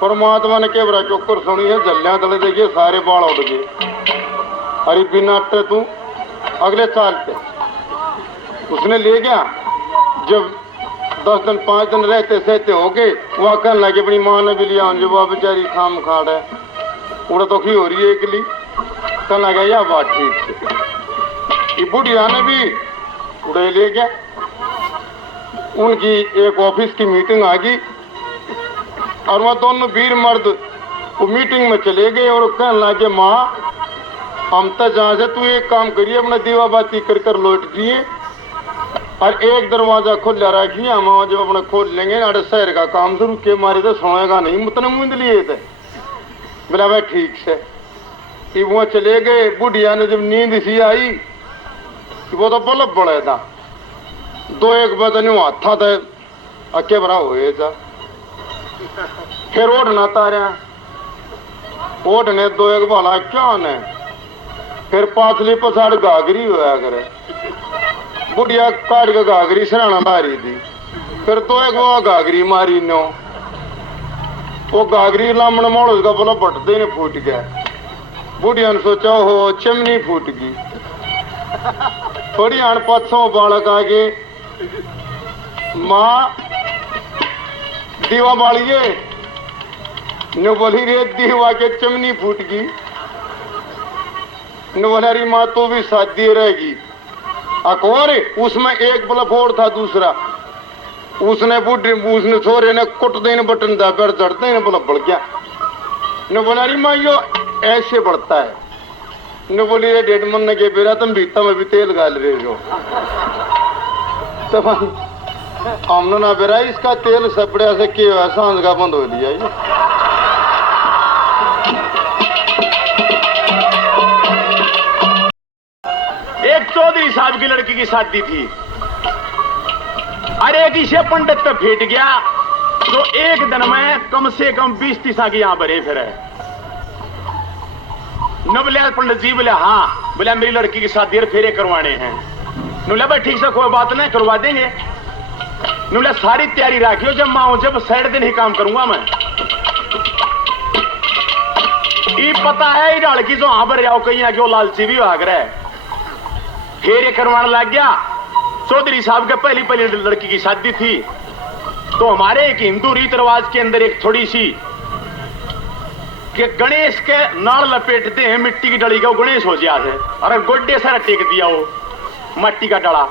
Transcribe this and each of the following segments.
परमात्मा ने के बरा चौकर सुनी है, जल्लियां तले देखिए सारे बाल उड़ गए। अरे बिना तू अगले साल पे उसने ले गया। जब 10 दिन 5 दिन रहते सहते हो गए, वह कहने लगे अपनी माँ ने भी लिया जो वह बेचारी खाम खाड़ है, उड़ा तो की हो रही है एकली। कहने लगा यह बात ठीक है। ये बुढ़िया ने भी उड़े ले गया। उनकी एक ऑफिस की मीटिंग आ गई और वह दोनों वीर मर्द वो मीटिंग में चले गए और कहने लगे माँ हम तो जहाँ से तू एक काम करिए, अपना दीवा बाती कर कर लौट दिए और एक दरवाजा खुला रखिए, हम जब अपने खोल लेंगे अरे शहर का काम शुरू के मारे तो सुनेगा नहीं, मुतने मुंद लिए थे। बोला भाई ठीक से। वो चले गए। बुढ़िया ने जब नींद सी आई, वो तो बल्ब बड़ा था, 2-1 बजे हाथा था अके बरा हुए था। फिर ओढ़ना तारा ओढ़ने 2-1 वाला क्या ने फिर पाथली पछाड़ घाघरी होया करे। बुढ़िया काट के घाघरी सराना मारी थी। फिर 2-1 वो घाघरी मारी नो, वो घाघरी लामण मोड़ का बोला बटते ने फूट गया। बुढ़िया ने सोचा हो चिमनी फूट गई। थोड़ी आन पाछों बालक आगे माँ दीवा बालिए न बोली रे दीवा के चिमनी फूट गई। न बोला री माँ तो भी शादी रहेगी। अकबर उसमें एक बल्ब और था, दूसरा उसने बुढ़ी उसने छोरे ने कुट देने बटन दा पर चढ़ते ने बल्ब बढ़ गया। न बोला री माँ यो ऐसे बढ़ता है। न बोली रे 1.5 महीने के बेरा तुम भीता में भी तेल गाल रहे हो। तब हमने ना बेरा इसका तेल सपड़िया से क्यों सांझ का बंद हो लिया। एक चौधरी साहब की लड़की की शादी थी। अरे किसे पंडित पे फेट गया तो एक दिन में कम से कम 20-30 की यहां भरे फिर है। न बोले पंडित जी, बोले हाँ, बोले मेरी लड़की की शादी और फेरे करवाने हैं। न बोले भाई ठीक से कोई बात नहीं, करवा देंगे। न बोले सारी तैयारी रखियो, जब मैं आऊं जब साइड दिन ही काम करूंगा मैं। ये पता है ये लड़की जो वहां पर जाओ कहीं आगे लालची भी भाग रहा है। फेरे करवाने लग गया। चौधरी साहब के पहली लड़की की शादी थी तो हमारे एक हिंदू रीत रिवाज के अंदर एक थोड़ी सी कि गणेश के नाल लपेटते हैं मिट्टी की डली का, वो गणेश हो जाते हैं। अरे गोड्डे सारा टेक दिया वो मट्टी का डला,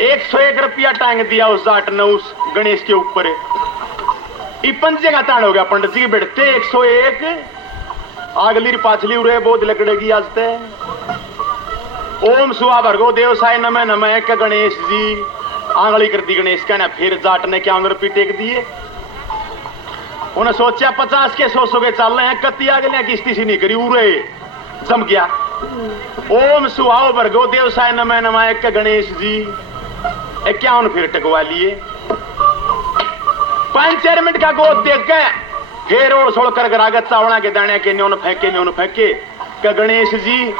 101 रुपया टांग दिया उस जाट ने उस गणेश के ऊपर। ये पंजे का ताण हो गया। पंडित जी बैठते 101 आगली पाछली उरे बोध लकड़ेगी आजते। ओम सुहा भर्गो देव साय नमः नमः के गणेश जी आंगली कर दी गणेश का ना। फिर जाट ने क्या रुपये टेक दिए। उन्हें सोचा 50 के 100 के चल रहे हैं, कत्ती आगे ले किस्ती सी नहीं करी उरे जम गया। ओम सुहाओ भर्गो देव साय नमः नमः के गणेश जी क्या फिर टकवा लिए। 5-4 मिनट का गोद देख के फिर ओढ़ सोड़ कर गरागत चावड़ा के दाने के न्योन फेंके के गणेश जी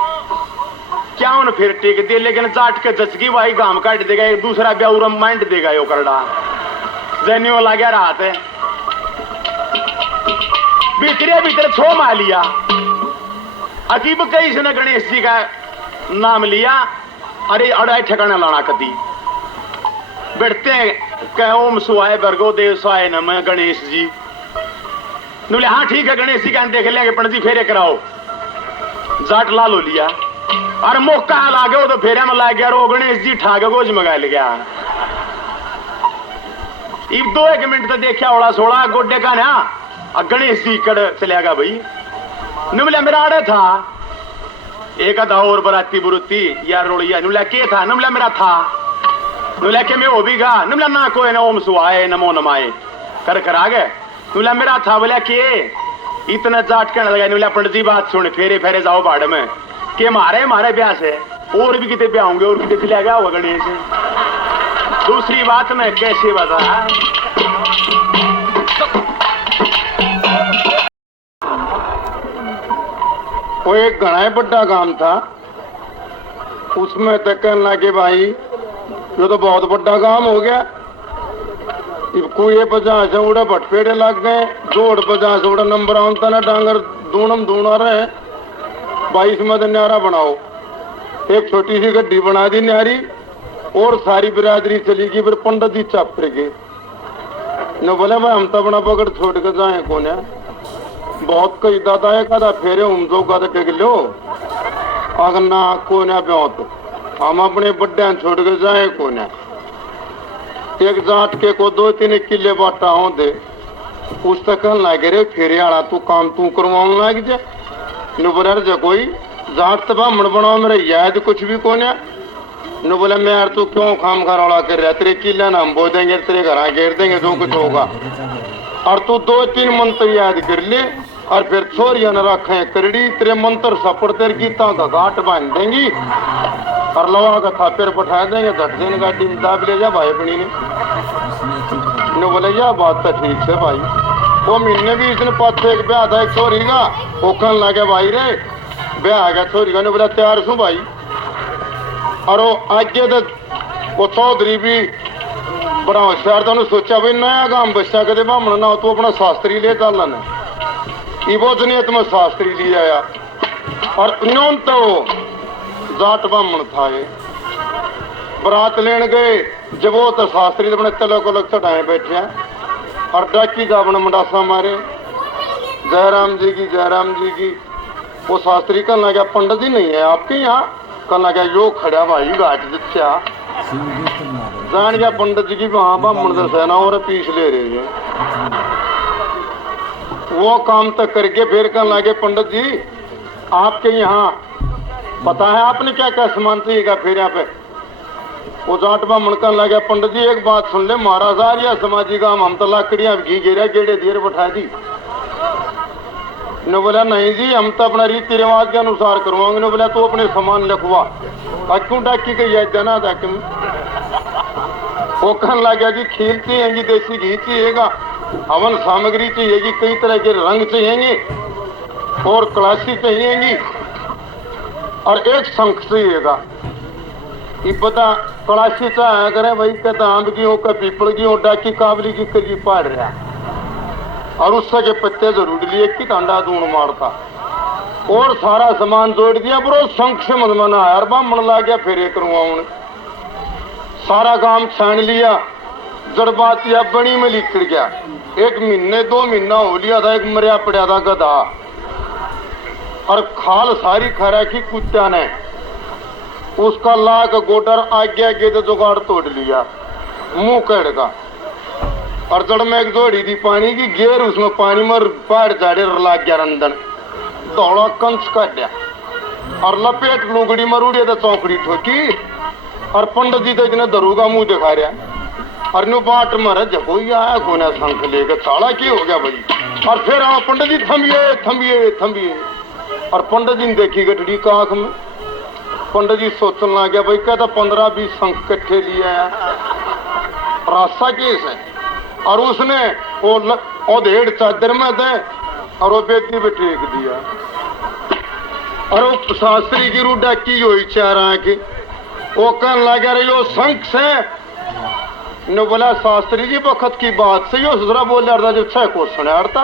क्या उन फिर टेक दे। लेकिन जाट के जचगी भाई गाम काट देगा, एक दूसरा ब्याउरम माइंड देगा यो करड़ा जैन्यो लगा रात है। भीतर छो मा लिया। अकीब कई इसने गणेश जी का नाम लिया। अरे अड़ाई ठिकाना लाना कदी बैठते कह ओम सुहाय भर्गो देव स्वाय नमः गणेश जी। बोले हाँ ठीक है गणेश जी का देख लेंगे, पंडित जी फेरे कराओ। जाट लालो लिया और मौका लागे तो फेरे में लाग गया। रो गणेश जी ठाक गोज मंगा ले गया। इब 2-1 मिनट तो देखा ओड़ा सोड़ा गोड्डे का ना गणेश जी कड़ चलेगा भाई। बोले मेरा आड़े था एक आधा और बराती बुरुती यार रोड़िया। नुला के था बोला मेरा था। नुला के मैं वो भी गा बोला ना कोई ना ओम सुहाय नमो नमाय कर आ गए। बोला मेरा था। बोला के इतना जाट कहने लगा। बोला पंडित जी बात सुन, फेरे फेरे जाओ बाड़ में के मारे ब्याह से और भी कितने ब्याह होंगे और कितने चले गया होगा गणेश। दूसरी बात मैं कैसे बता। वो एक घना बड़ा काम था, उसमें तक कहना कि भाई ये तो बहुत बड़ा काम हो गया। कुए पचास से उड़े भटपेड़े लग गए, जोड़ पचास से उड़ा नंबर आता ना डांगर दूनम दूना रहे 22 में न्यारा बनाओ। एक छोटी सी गड्डी बना दी न्यारी और सारी बिरादरी चली गई, फिर पंडित जी चापर गए न बोले भाई हम तो अपना पकड़ छोड़ के जाए कौन है, बहुत कई दादा है कदा फेरे हम जो कद टेक लो अगर ना कौन है ब्योत हम अपने बड्डे छोड़ के जाए कौन है। एक जाट के को 2-3 किले बाटा हो दे उस तक लगे रे फेरे आला तू काम तू करवाने लग जा न बोला जो कोई जाट तो ब्राह्मण बनाओ मेरे याद कुछ भी कौन है न बोला मैं यार तू क्यों खाम खरौला कर रहा, तेरे किले ना हम बो देंगे तेरे घर घेर देंगे जो कुछ होगा, और तू 2-3 मंत्र याद कर ले और फिर छोरिया न रखे करड़ी तेरे मंत्र सपड़ तेरे गीता का घाट बांध देंगी और लवा का थापेर पठा देंगे झट दिन गाड़ी में दाब ले जा भाई अपनी ने बोले या बात तो ठीक से भाई। वो महीने भी इसने पास एक ब्याह था एक छोरी का वो कहने लगे भाई रे ब्याह आ गया छोरी का ने बोला तैयार सू भाई, और वो आगे तो वो चौधरी भी बड़ा होशियार था, उन्होंने सोचा भाई नया काम बच्चा कदे ब्राह्मण ना हो तो अपना शास्त्री ले चलना है इबोधनीयत में शास्त्री ले आया और न्यून तो जाट ब्राह्मण था ये बरात लेने गए जब वो तो शास्त्री अपने तलों को लग चढ़ाए बैठे हैं और डाकी का अपना मंडासा मारे जयराम जी की वो शास्त्री कहने लगा पंडित जी नहीं है आपके यहाँ, कहने लगा यो खड़ा भाई घाट दिखा जान गया पंडित जी की वहां ब्राह्मण दसेना और पीस ले रहे हैं वो काम तक करके फिर कहने लगे पंडित जी आपके यहाँ पता है आपने क्या क्या सामान चाहिएगा फिर यहाँ पे। वो जाट ब्राह्मण कहने लगे पंडित जी एक बात सुन ले महाराज आ रहा समाजी काम हम तो लाकड़ियां घी गेरा गेड़े देर बैठा दी ने बोला नहीं जी हम तो अपना रीति रिवाज के अनुसार करवाएंगे ने बोला तो अपने सामान लिखवा क्यों डाकी गई है जना डाक में। वो कहने लगा जी खीर चाहिएगी देसी घी चाहिएगा हवन सामग्री चाहिएगी कई तरह के रंग चाहिएंगे और कलासी चाहिएगी और एक शंख चाहिएगा। ये पता कलासी चाहे करें भाई कहता आम की हो का पीपल की हो डाकी काबली की करी पाड़ रहा और उससे के पत्ते जरूर लिए कि अंडा दून मारता और सारा सामान जोड़ दिया पर शंख से मना यार ब्राह्मण ला गया फिर एक सारा काम छान लिया जड़बातिया बड़ी में लिख गया। 1 महीने 2 महीना हो लिया था एक मरिया पड़ा था गधा और खाल सारी खरा की कुत्ता ने उसका लाख गोटर आगे आगे तो जुगाड़ तोड़ लिया मुंह कड़ का और जड़ में एक जोड़ी थी पानी की गेर उसमें पानी में पैर झाड़े लाग गया रंदन दौड़ा कंस काट दिया और लपेट लुगड़ी में उड़िया तो चौकड़ी ठोकी और पंडित जी तो इतने दरूगा मुंह दिखा रहा और न्यू बाट मर जब आया कोना शंख लेकर साला क्या हो गया भाई और फिर आओ पंडित जी थमिए और पंडित जी ने देखी गठड़ी का आंख में पंडित जी सोचने लग गया भाई कहता 15-20 शंख कट्ठे लिए रास्ता केस है और उसने वो ढेड़ चादर में दे और वो बेटी पे टेक दिया और वो शास्त्री की रू डाकी हुई 4 आंख वो कहने लगा रही वो शंख से ने बोला शास्त्री जी वक्त की बात से यो ससुरा बोल रहा था जो 6 को सुनाता